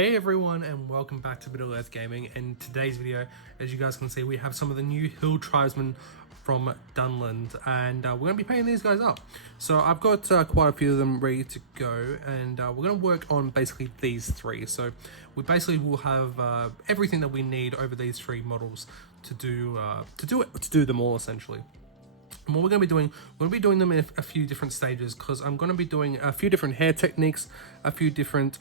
Hey everyone, and welcome back to Middle Earth Gaming. In today's video, as you guys can see, we have some of the new Hill Tribesmen from Dunlending, and we're going to be painting these guys up. So I've got quite a few of them ready to go, and we're going to work on basically these three. So we basically will have everything that we need over these three models to do them all essentially. And what we're going to be doing, we're going to be doing them in a few different stages, because I'm going to be doing a few different hair techniques, a few different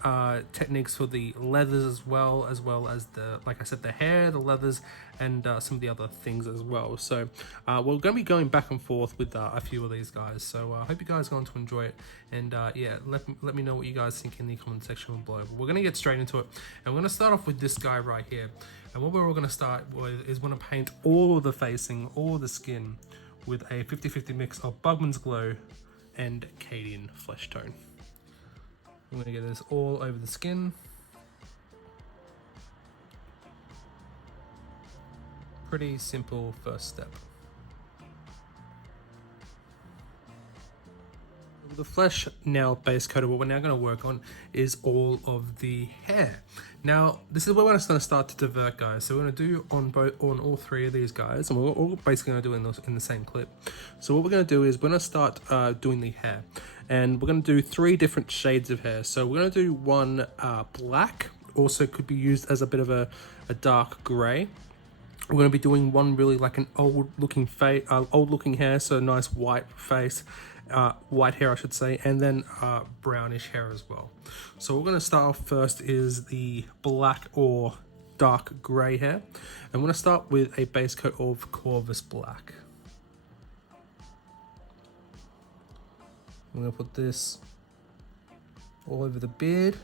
techniques for the leathers as well as the, like I said, the hair, the leathers, and some of the other things as well. So we're going to be going back and forth with a few of these guys. So I hope you guys are going to enjoy it, and yeah, let me know what you guys think in the comment section below. But we're going to get straight into it, and we're going to start off with this guy right here. And what we're all going to start with is we're going to paint all of the facing, all of the skin, with a 50-50 mix of Bugman's Glow and Cadian Flesh Tone. I'm going to get this all over the skin. Pretty simple first step. The flesh now base coat of what we're now going to work on is all of the hair. Now this is where we're going to start to divert, guys. So we're going to do on all three of these guys, and we're all basically going to do it in the same clip. So what we're going to do is we're going to start doing the hair, and we're going to do 3 different shades of hair. So we're going to do one black, also could be used as a bit of a dark gray. We're going to be doing one really like an old looking hair, so a nice white face, white hair I should say, and then brownish hair as well. So we're going to start off first is the black or dark grey hair. I'm going to start with a base coat of Corvus Black. I'm going to put this all over the beard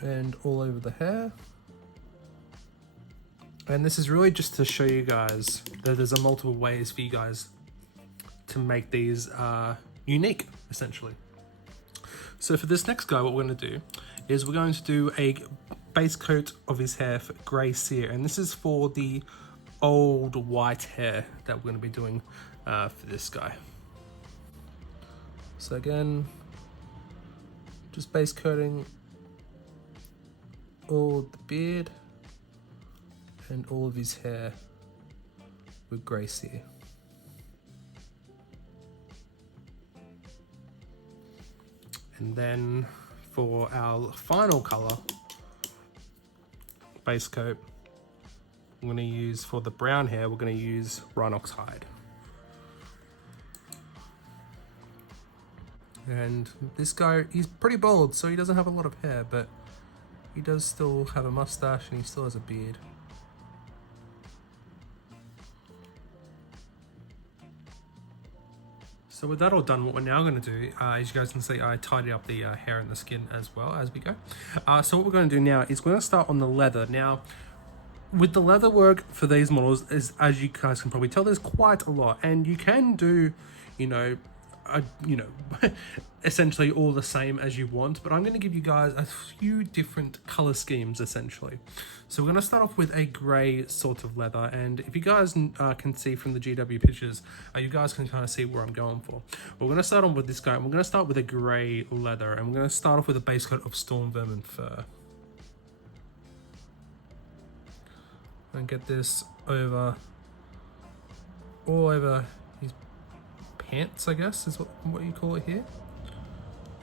and all over the hair. And this is really just to show you guys that there's multiple ways for you guys to make these unique, essentially. So for this next guy, what we're going to do is we're going to do a base coat of his hair for grey sear, and this is for the old white hair that we're going to be doing for this guy. So again, just base coating all of the beard and all of his hair with grey sear. And then for our final colour base coat, I'm going to use for the brown hair, we're going to use Rhinox Hide. And this guy, he's pretty bald, so he doesn't have a lot of hair, but he does still have a mustache and he still has a beard. So with that all done, what we're now going to do, as you guys can see, I tidied up the hair and the skin as well as we go. So what we're going to do now is we're going to start on the leather. Now, with the leather work for these models, as you guys can probably tell, there's quite a lot. And you can do, essentially all the same as you want, but I'm going to give you guys a few different color schemes essentially. So we're going to start off with a gray sort of leather, and if you guys can see from the GW pictures, you guys can kind of see where I'm going for. We're going to start on with this guy, and we're going to start with a gray leather, and we're going to start off with a base coat of Storm Vermin Fur. And get this all over his pants, I guess is what you call it here.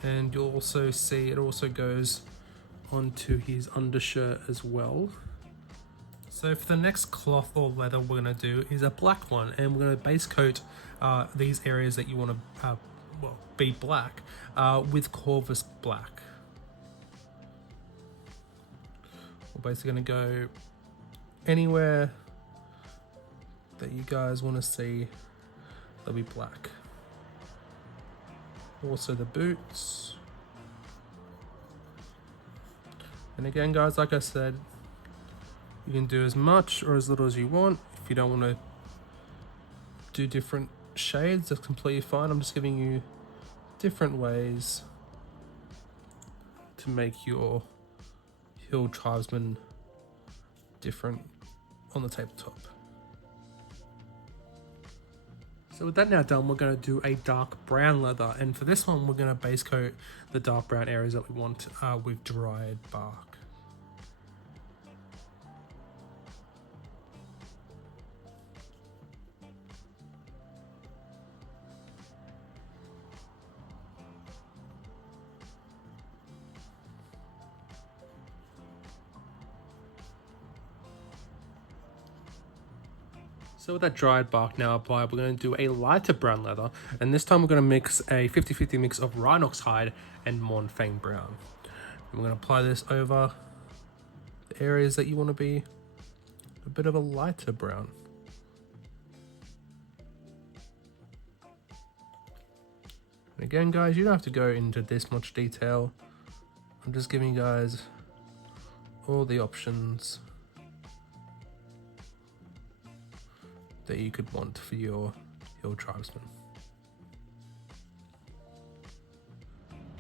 And you'll also see it also goes onto his undershirt as well. So for the next cloth or leather we're going to do is a black one, and we're going to base coat these areas that you want to be black with Corvus Black. We're basically going to go anywhere that you guys want to see, they'll be black. Also the boots. And again, guys, like I said, you can do as much or as little as you want. If you don't want to do different shades, that's completely fine. I'm just giving you different ways to make your Hill Tribesmen different on the tabletop. So with that now done, we're going to do a dark brown leather, and for this one we're going to base coat the dark brown areas that we want with dried bark. So with that dried bark now applied, we're going to do a lighter brown leather, and this time we're going to mix a 50-50 mix of rhinox hide and Mournfang brown. And we're going to apply this over the areas that you want to be a bit of a lighter brown. And again guys, you don't have to go into this much detail. I'm just giving you guys all the options that you could want for your hill tribesmen.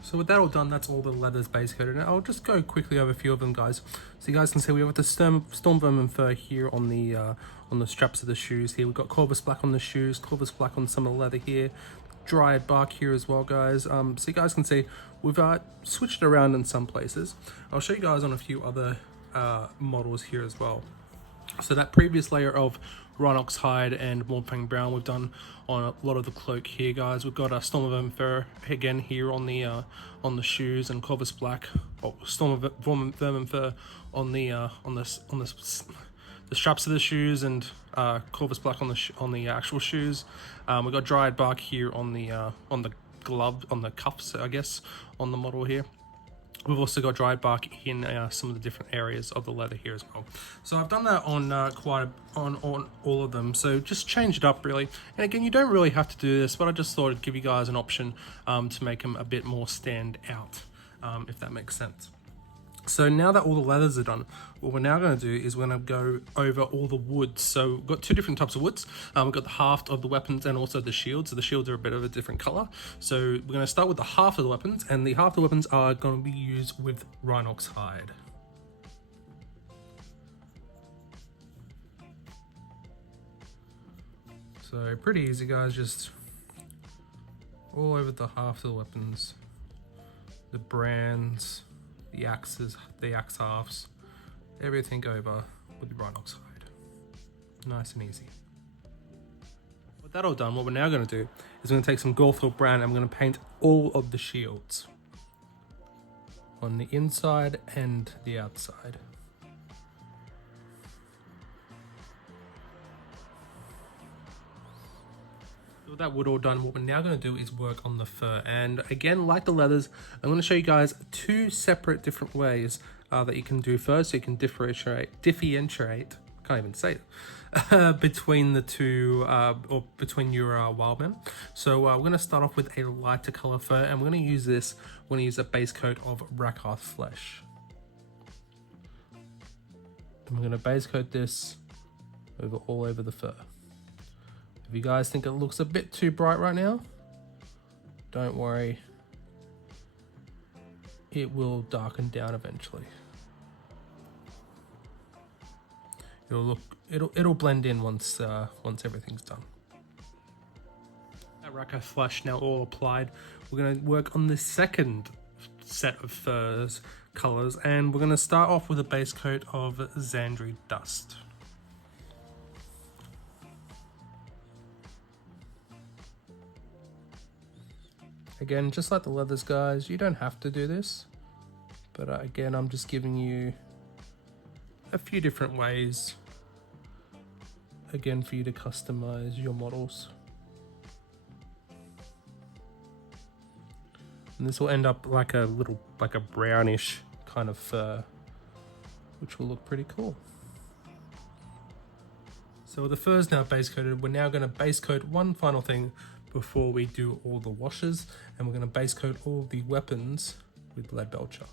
So with that all done, that's all the leathers base coated. Now I'll just go quickly over a few of them, guys. So you guys can see we have the storm vermin fur here on the straps of the shoes. Here we've got corvus black on the shoes, corvus black on some of the leather here, dried bark here as well, guys. So you guys can see we've switched it around in some places. I'll show you guys on a few other models here as well. So that previous layer of rhinox hide and Mournfang brown we've done on a lot of the cloak here, guys. We've got a storm vermin fur again here on the shoes, and corvus black, storm vermin fur on the straps of the shoes, and corvus black on the actual shoes. We've got dried bark here on the glove, on the cuffs, I guess, on the model here. We've also got dried bark in some of the different areas of the leather here as well. So I've done that on on all of them. So just change it up really. And again, you don't really have to do this, but I just thought I'd give you guys an option to make them a bit more stand out, if that makes sense. So now that all the leathers are done, what we're now going to do is we're going to go over all the woods. So we've got two different types of woods. We've got the haft of the weapons and also the shields. So the shields are a bit of a different color. So we're going to start with the haft of the weapons, and the haft of the weapons are going to be used with rhinox hide. So pretty easy, guys, just all over the haft of the weapons, the brands, the axes, the axe halves, everything over with the rhinox hide. Nice and easy. With that all done, what we're now going to do is we're going to take some Gorthel brown and I'm going to paint all of the shields on the inside and the outside. With that wood all done, what we're now going to do is work on the fur. And again, like the leathers, I'm going to show you guys two separate different ways that you can do fur, so you can differentiate, I can't even say it, between the two, or between your wildmen. So we're going to start off with a lighter color fur, and we're going to use this, we're going to use a base coat of Rakarth flesh. And we're going to base coat this all over the fur. If you guys think it looks a bit too bright right now, don't worry, it will darken down eventually. It'll blend in once everything's done. That Rakarth flesh now all applied, we're going to work on the second set of furs colors, and we're going to start off with a base coat of Zandri dust. Again, just like the leathers, guys, you don't have to do this, but again, I'm just giving you a few different ways, again, for you to customize your models. And this will end up like a brownish kind of fur, which will look pretty cool. So with the furs now base coated, we're now going to base coat one final thing before we do all the washes, and we're going to base coat all the weapons with lead belcher.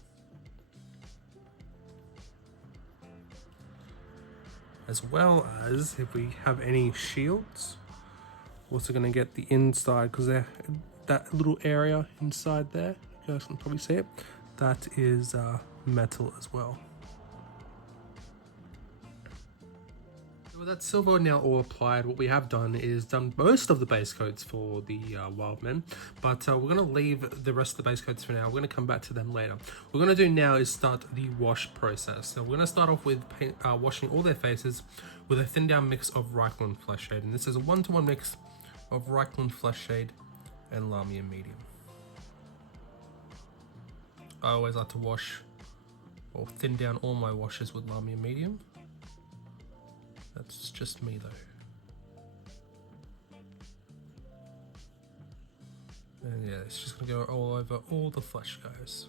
As well as, if we have any shields, we're also going to get the inside, because that little area inside there, you guys can probably see it, that is metal as well. With that silver now all applied, what we have done is done most of the base coats for the wild men, but we're going to leave the rest of the base coats for now. We're going to come back to them later. What we're going to do now is start the wash process. So we're going to start off with washing all their faces with a thin down mix of Reichland Flesh Shade, and this is a 1-to-1 mix of Reichland Flesh Shade and Lamia Medium. I always like to wash or thin down all my washes with Lamia Medium. That's just me though. And yeah, it's just gonna go all over all the flesh, guys.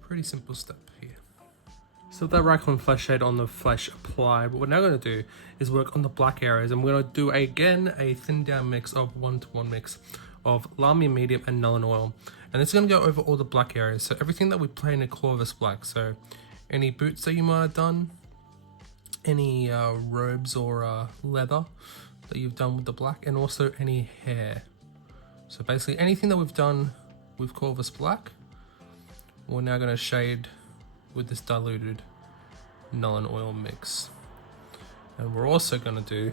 Pretty simple step here. So with that Reichland Flesh Shade on the flesh applied, what we're now gonna do is work on the black areas, and we're gonna do again a thin down mix of 1-to-1 mix of Lamia Medium and Nuln Oil. And it's gonna go over all the black areas. So everything that we play in a Corvus black. So any boots that you might have done, any robes or leather that you've done with the black, and also any hair. So basically anything that we've done with Corvus black, we're now going to shade with this diluted Nuln Oil mix. And we're also going to do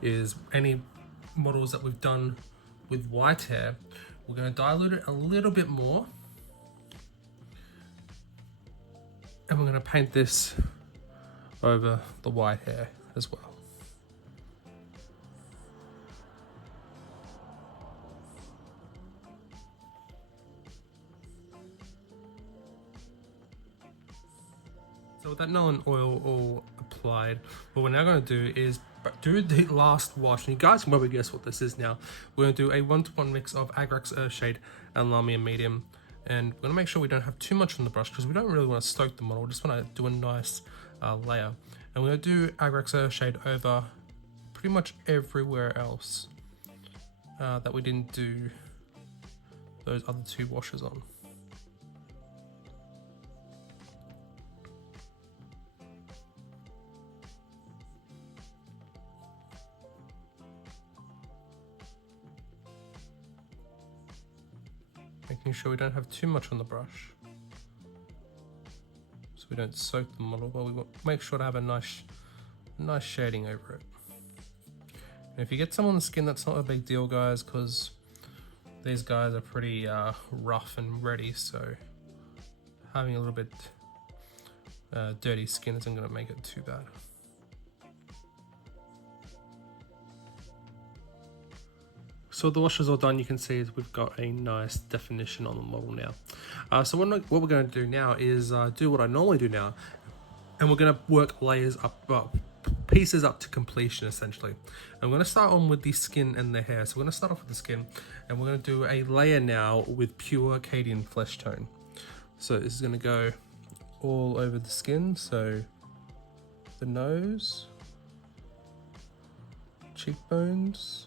is any models that we've done with white hair, we're going to dilute it a little bit more, and we're going to paint this over the white hair as well. So with that Nuln Oil all applied, what we're now going to do is do the last wash. And you guys can probably guess what this is now. We're going to do a 1-to-1 mix of Agrax Earthshade and Lamia Medium. And we're going to make sure we don't have too much on the brush because we don't really want to soak the model. We just want to do a nice layer. And we're going to do Agrax Earthshade over pretty much everywhere else that we didn't do those other 2 washes on. Making sure we don't have too much on the brush, so we don't soak the model, but we make sure to have a nice shading over it. And if you get some on the skin, that's not a big deal, guys, because these guys are pretty rough and ready, so having a little bit dirty skin isn't going to make it too bad. So the wash is all done. You can see we've got a nice definition on the model now. So what we're going to do now is do what I normally do now, and we're going to work layers up, pieces up to completion essentially. And we're going to start on with the skin and the hair. So we're going to start off with the skin, and we're going to do a layer now with pure Cadian flesh tone. So this is going to go all over the skin. So the nose, cheekbones,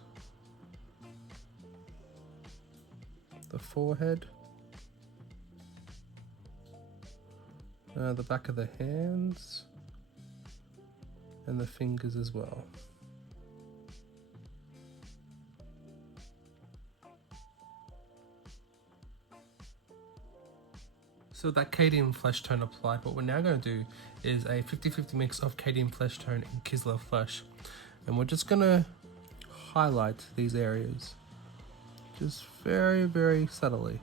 the forehead, the back of the hands, and the fingers as well. So that Cadian flesh tone applied, what we're now going to do is a 50-50 mix of Cadian flesh tone and Kislev flesh, and we're just going to highlight these areas just very, very subtly.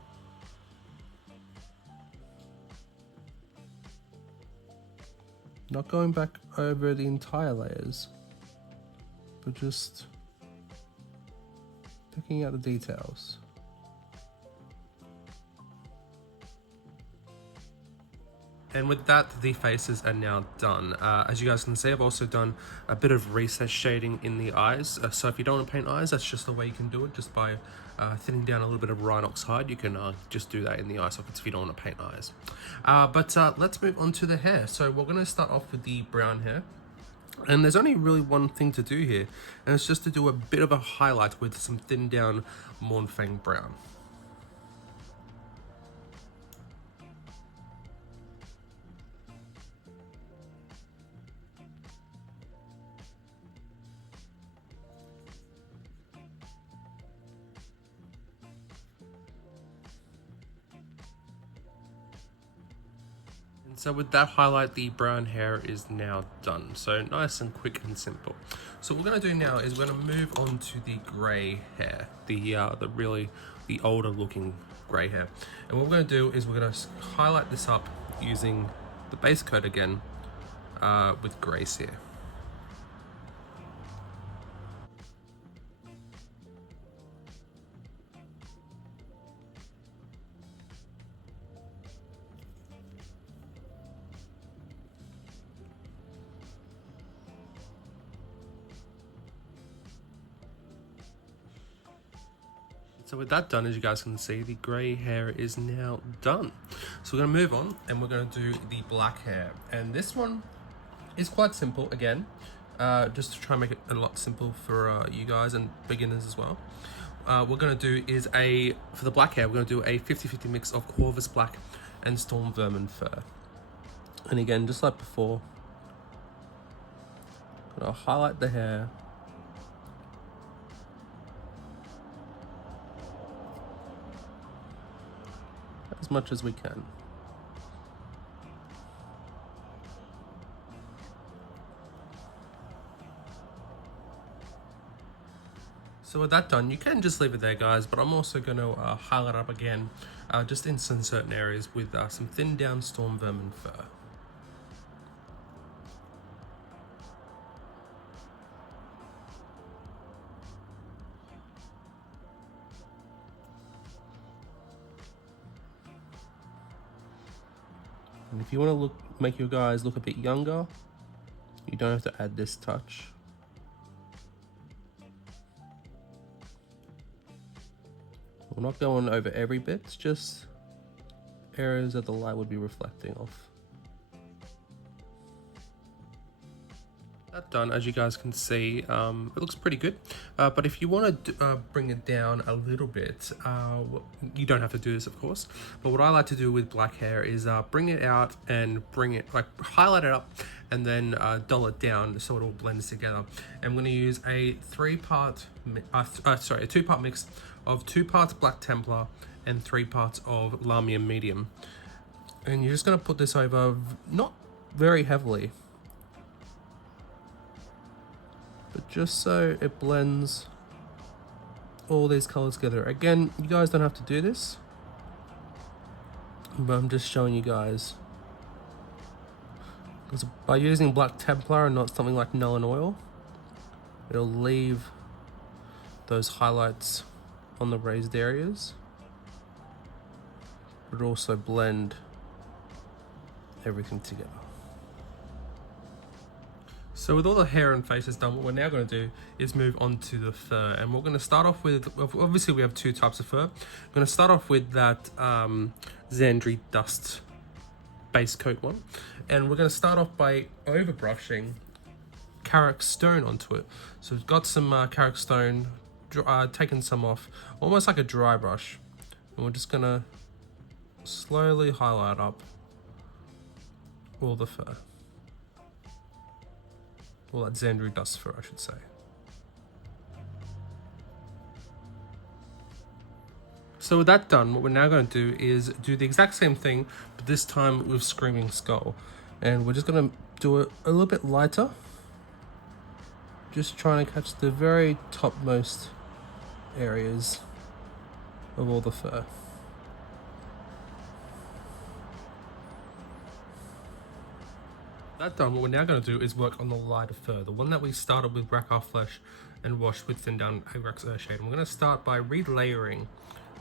Not going back over the entire layers, but just picking out the details. And with that, the faces are now done. As you guys can see, I've also done a bit of recess shading in the eyes. So if you don't want to paint eyes, that's just the way you can do it, just by thinning down a little bit of Rhinox hide. You can just do that in the eye sockets if you don't want to paint eyes. But let's move on to the hair. So we're going to start off with the brown hair. And there's only really one thing to do here, and it's just to do a bit of a highlight with some thinned down Mournfang brown. And so with that highlight, the brown hair is now done. So nice and quick and simple. So what we're gonna do now is we're gonna move on to the gray hair, the older looking gray hair. And what we're gonna do is we're gonna highlight this up using the base coat again with grace here. So with that done, as you guys can see, the grey hair is now done. So we're going to move on and we're going to do the black hair. And this one is quite simple again, just to try and make it a lot simple for you guys and beginners as well. What we're going to do is for the black hair, we're going to do a 50-50 mix of Corvus Black and Storm Vermin Fur. And again, just like before, I'm going to highlight the hair. As much as we can. So with that done, you can just leave it there, guys, but I'm also going to highlight up again, just in some certain areas with some thin down Storm Vermin Fur. And if you want to make your guys look a bit younger, you don't have to add this touch. We're not going over every bit, it's just areas that the light would be reflecting off. That done, as you guys can see, it looks pretty good. But if you want to bring it down a little bit, you don't have to do this, of course. But what I like to do with black hair is bring it out and highlight it up, and then dull it down so it all blends together. And I'm going to use a two-part mix of 2 parts Black Templar and 3 parts of Lamia Medium. And you're just going to put this over, not very heavily, but just so it blends all these colors together. Again, you guys don't have to do this, but I'm just showing you guys, because by using Black Templar and not something like Null and Oil, it'll leave those highlights on the raised areas, but also blend everything together. So with all the hair and faces done, what we're now going to do is move on to the fur. And we're going to start off with, obviously we have 2 types of fur. We're going to start off with that Xandri Dust base coat one. And we're going to start off by overbrushing Carrick Stone onto it. So we've got some Carrick Stone, taken some off, almost like a dry brush. And we're just going to slowly highlight up all the fur. Well, that Xandri Dust fur, I should say. So with that done, what we're now going to do is do the exact same thing, but this time with Screaming Skull. And we're just going to do it a little bit lighter. Just trying to catch the very topmost areas of all the fur. That done, what we're now going to do is work on the lighter fur, the one that we started with Rackar Flesh and washed with Thin Down Agrax Earthshade. And we're going to start by relayering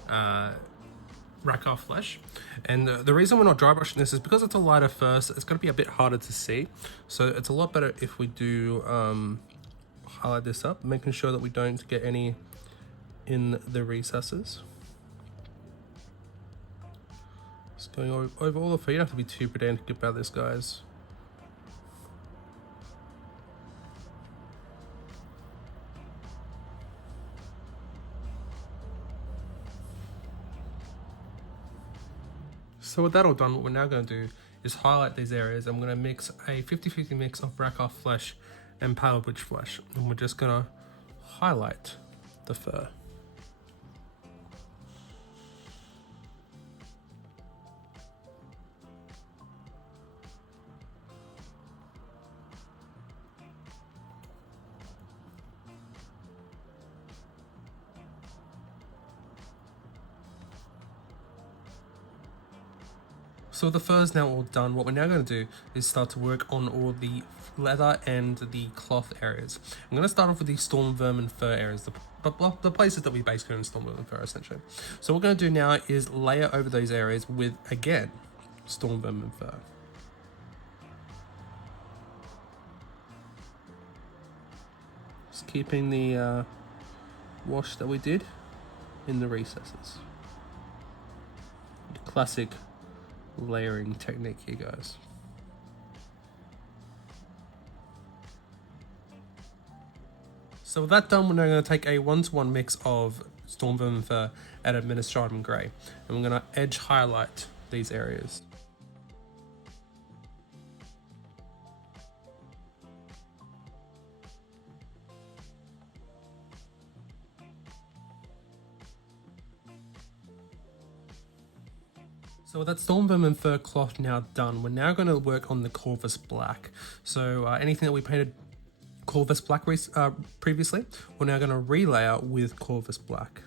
Rackar Flesh. And the reason we're not dry brushing this is because it's a lighter fur, so it's going to be a bit harder to see. So it's a lot better if we do highlight this up, making sure that we don't get any in the recesses. Just going over all the fur. You don't have to be too pedantic about this, guys. So with that all done, what we're now going to do is highlight these areas. I'm going to mix a 50-50 mix of Rackar Flesh and Pale Witch Flesh. And we're just going to highlight the fur. So the fur's now all done. What we're now going to do is start to work on all the leather and the cloth areas. I'm going to start off with the storm vermin fur areas, the places that we base coat in storm vermin fur essentially. So what we're going to do now is layer over those areas with, again, storm vermin fur. Just keeping the wash that we did in the recesses. Classic layering technique here, guys. So with that done, we're now going to take a 1-to-1 mix of storm vermin fur and administratum grey, and we're going to edge highlight these areas. So with that storm vermin fur cloth now done, we're now going to work on the Corvus black. So anything that we painted Corvus black previously, we're now going to relayer with Corvus black.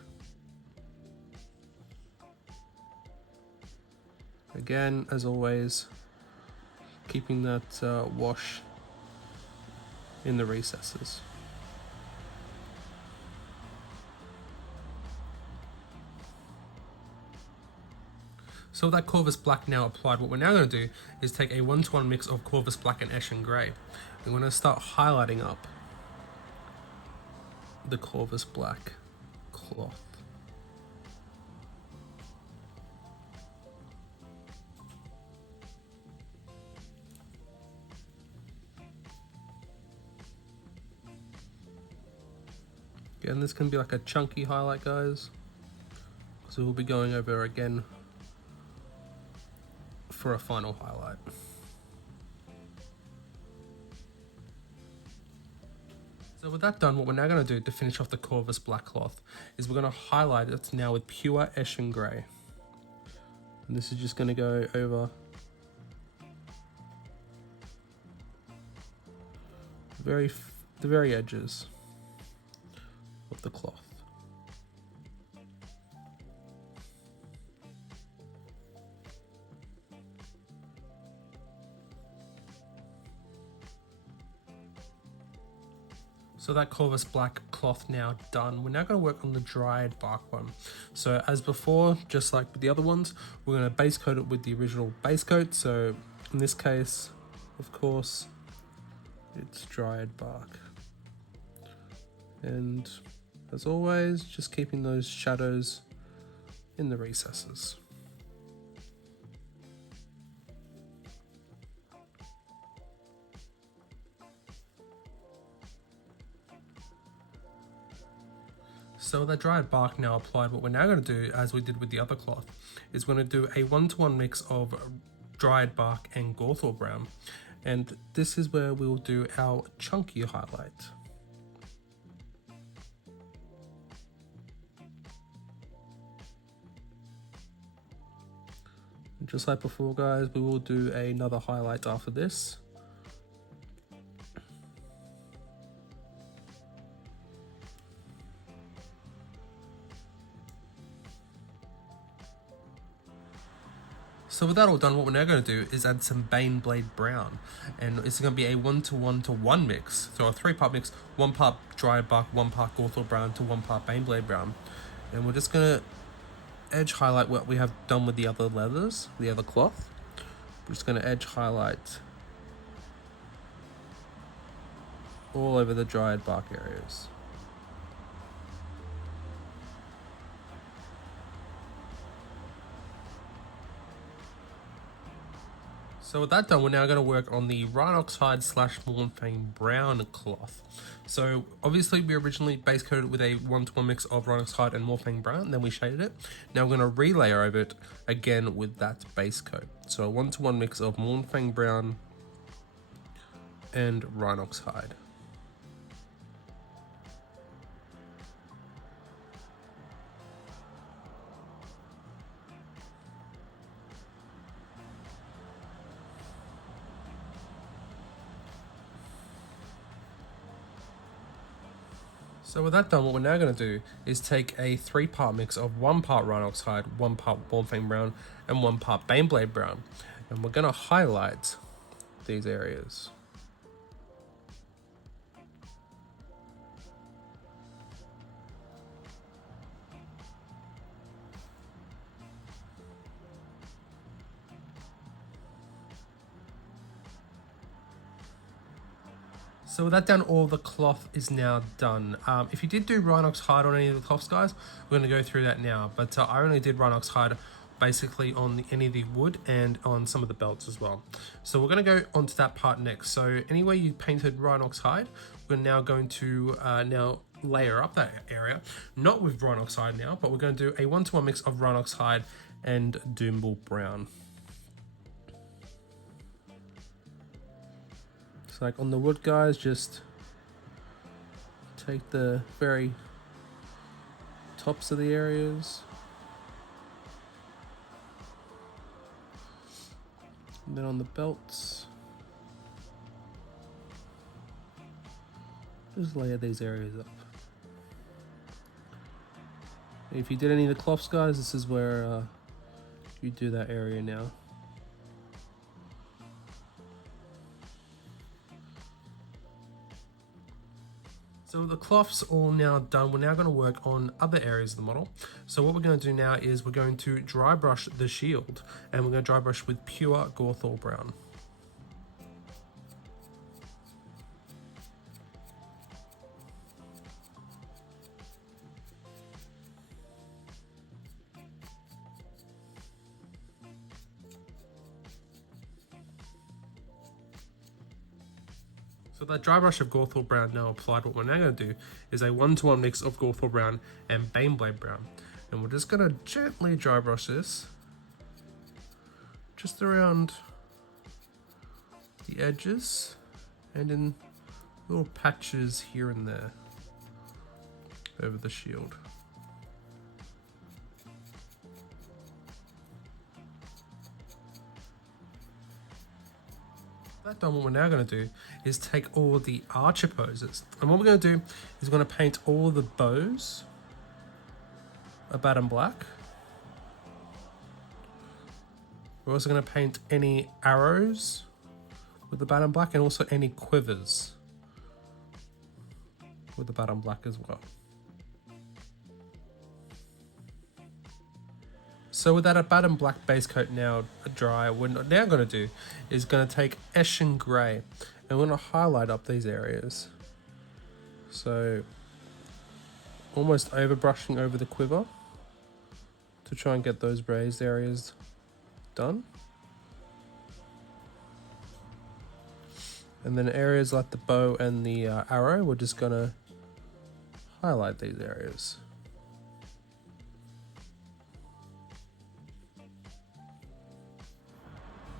Again, as always, keeping that wash in the recesses. So with that Corvus black now applied, what we're now going to do is take a 1-to-1 mix of Corvus black and Eshin grey. We're going to start highlighting up the Corvus black cloth. Again, this can be like a chunky highlight, guys, because we'll be going over again for a final highlight. So with that done, what we're now going to do to finish off the Corvus black cloth is we're going to highlight it now with pure Eshin grey. And this is just going to go over the very edges of the cloth. So that Corvus black cloth now done, we're now going to work on the dried bark one. So as before, just like with the other ones, we're going to base coat it with the original base coat. So in this case, of course, it's dried bark. And as always, just keeping those shadows in the recesses. So with that dried bark now applied, what we're now going to do, as we did with the other cloth, is we're going to do a 1-to-1 mix of dried bark and Gawthorpe brown. And this is where we'll do our chunky highlight. Just like before, guys, we will do another highlight after this. So with that all done, what we're now going to do is add some Baneblade Brown, and it's going to be a 1-to-1 mix, so a 3-part mix, 1 part dried bark, 1 part Gawthorpe Brown to 1 part Baneblade Brown, and we're just going to edge highlight what we have done with the other leathers, the other cloth. We're just going to edge highlight all over the dried bark areas. So with that done, we're now going to work on the Rhinox hide / Mornfang brown cloth. So obviously we originally base coated with a 1-to-1 mix of Rhinox hide and Mornfang brown, then we shaded it. Now we're going to relayer over it again with that base coat. So a 1-to-1 mix of Mornfang brown and Rhinox hide. So with that done, what we're now going to do is take a 3-part mix of 1 part Rhinox hide, 1 part Warmfang brown, and 1 part Baneblade brown. And we're going to highlight these areas. So with that done, all the cloth is now done. If you did do Rhinox hide on any of the cloths, guys, we're going to go through that now. But I only did Rhinox hide basically on any of the wood and on some of the belts as well. So we're going to go onto that part next. So anywhere you painted Rhinox hide, we're now going to now layer up that area. Not with Rhinox hide now, but we're going to do a 1-to-1 mix of Rhinox hide and Doombull brown. So like on the wood, guys, just take the very tops of the areas. And then on the belts, just layer these areas up. If you did any of the cloths, guys, this is where you do that area now. So the cloths all now done. We're now going to work on other areas of the model. So what we're going to do now is we're going to dry brush the shield, and we're going to dry brush with pure Gorthor brown. So that dry brush of Gorthor brown now applied, what we're now going to do is a 1-to-1 mix of Gorthor brown and Baneblade brown. And we're just going to gently dry brush this just around the edges and in little patches here and there over the shield. That done, what we're now going to do is take all the archer poses, and what we're going to do is we're going to paint all the bows a Batten black. We're also going to paint any arrows with the Batten black, and also any quivers with the Batten black as well. So with that Batten black base coat now dry, what we're now going to do is going to take Eshin grey, and we're going to highlight up these areas. So almost overbrushing over the quiver to try and get those raised areas done. And then areas like the bow and the arrow, we're just going to highlight these areas.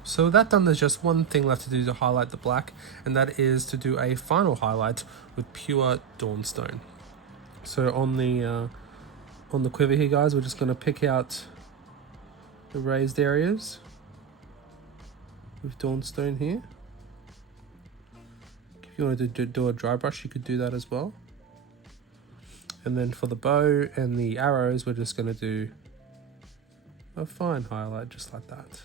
So with that done, there's just one thing left to do to highlight the black, and that is to do a final highlight with pure Dawnstone. So on the quiver here, guys, we're just going to pick out the raised areas with Dawnstone here. If you wanted to do a dry brush, you could do that as well. And then for the bow and the arrows, we're just going to do a fine highlight just like that.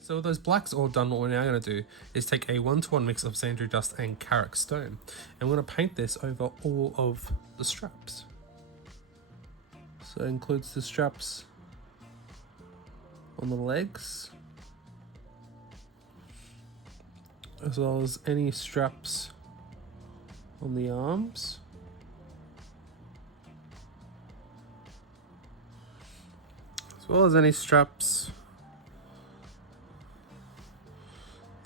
So with those blacks all done, what we're now going to do is take a 1-to-1 mix of Sandry Dust and Carrick Stone, and we're going to paint this over all of the straps. So it includes the straps on the legs, as well as any straps on the arms, as well as any straps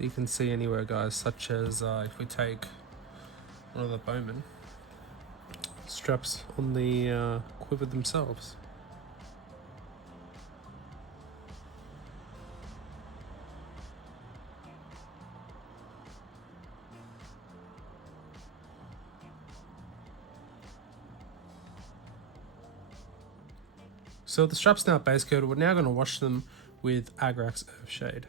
you can see anywhere, guys, such as if we take one of the bowmen, straps on the quiver themselves. So the straps now base coated, we're now going to wash them with Agrax Earthshade.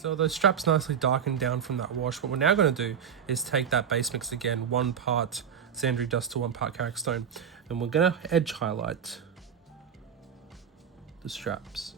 So those straps nicely darkened down from that wash. What we're now going to do is take that base mix again, 1 part Sandry dust to 1 part Carrick stone, and we're going to edge highlight the straps.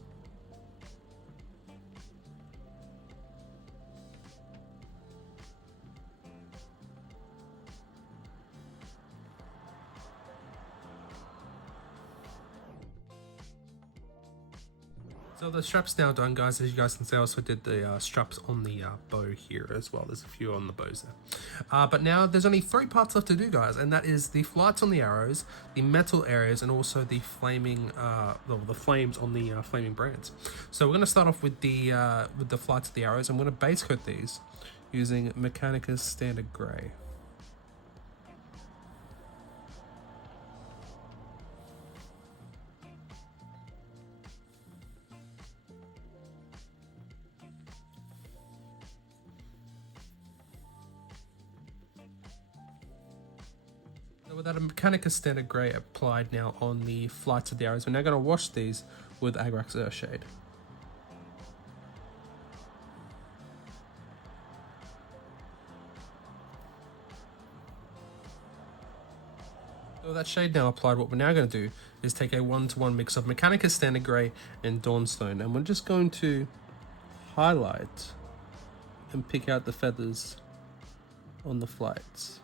So the strap's now done, guys. As you guys can see, I also did the straps on the bow here as well. There's a few on the bows there. But now there's only 3 parts left to do, guys, and that is the flights on the arrows, the metal areas, and also the flaming, the flames on the flaming brands. So we're going to start off with the flights of the arrows. I'm going to base coat these using Mechanicus Standard Grey. With that Mechanicus Standard Grey applied now on the flights of the arrows, we're now going to wash these with Agrax Earthshade. So with that shade now applied, what we're now going to do is take a 1-to-1 mix of Mechanicus Standard Grey and Dawnstone, and we're just going to highlight and pick out the feathers on the flights.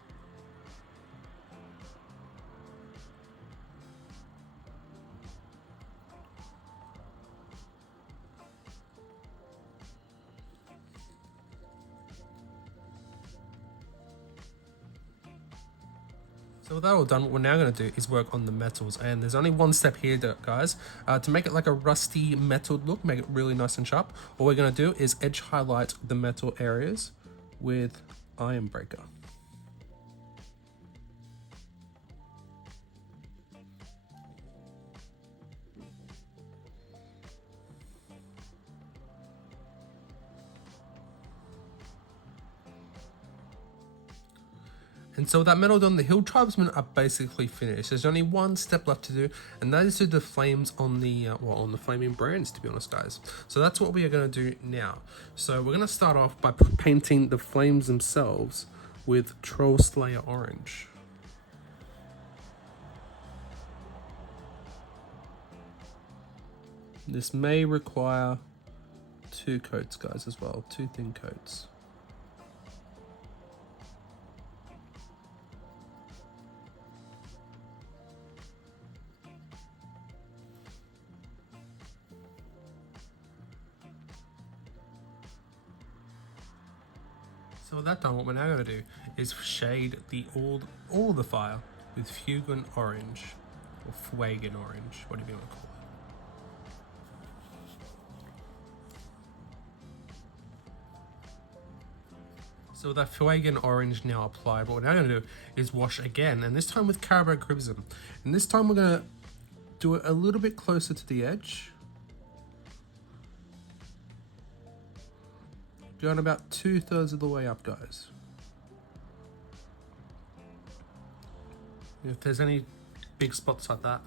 So with that all done, what we're now going to do is work on the metals, and there's only one step here, guys. To make it like a rusty metal look, make it really nice and sharp, all we're going to do is edge highlight the metal areas with Ironbreaker. And so with that metal done, the Hill Tribesmen are basically finished. There's only one step left to do, and that is to do the flames on the on the flaming brands, to be honest, guys. So that's what we are going to do now. So we're going to start off by painting the flames themselves with Troll Slayer Orange. This may require 2 coats, guys, as well, 2 thin coats. So with that done, what we're now going to do is shade all the fire with Fuegan Orange, or Fuegan Orange, whatever you want to call it. So with that Fuegan Orange now applied, what we're now going to do is wash again, and this time with Carabo Crimson. And this time we're going to do it a little bit closer to the edge. Going about 2/3 of the way up, guys. If there's any big spots like that,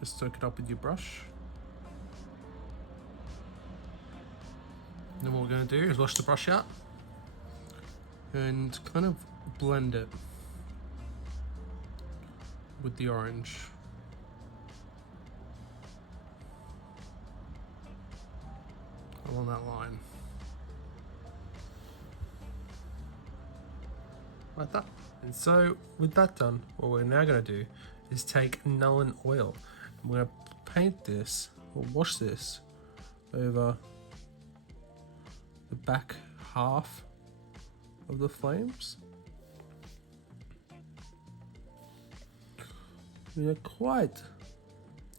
just soak it up with your brush. And then what we're going to do is wash the brush out and kind of blend it with the orange. Along that line. Like that. And so with that done, what we're now going to do is take Nuln Oil. I'm going to paint this, or wash this, over the back half of the flames. They're quite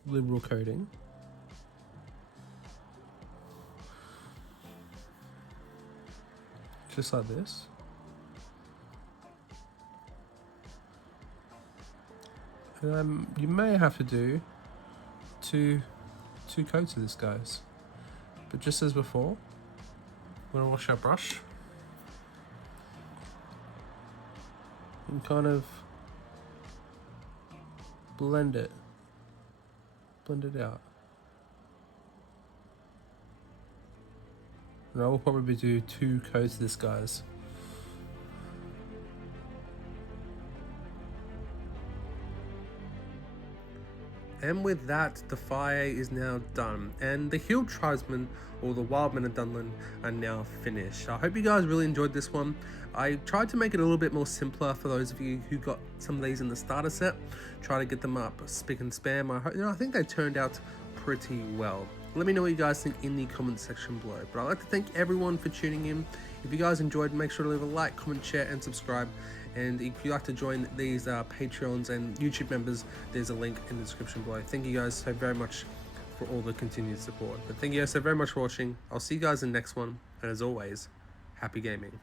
liberal coating. Just like this. You may have to do two coats of this, guys. But just as before, we're gonna wash our brush and kind of blend it out. And I will probably do 2 codes to this, guys. And with that, the fire is now done, and the Hill Tribesmen, or the Wildmen of Dunlending, are now finished. I hope you guys really enjoyed this one. I tried to make it a little bit more simpler for those of you who got some of these in the starter set. Try to get them up spick and span. I think they turned out pretty well. Let me know what you guys think in the comment section below. But I'd like to thank everyone for tuning in. If you guys enjoyed, make sure to leave a like, comment, share, and subscribe. And if you'd like to join these Patreons and YouTube members, there's a link in the description below. Thank you guys so very much for all the continued support. But thank you guys so very much for watching. I'll see you guys in the next one. And as always, happy gaming.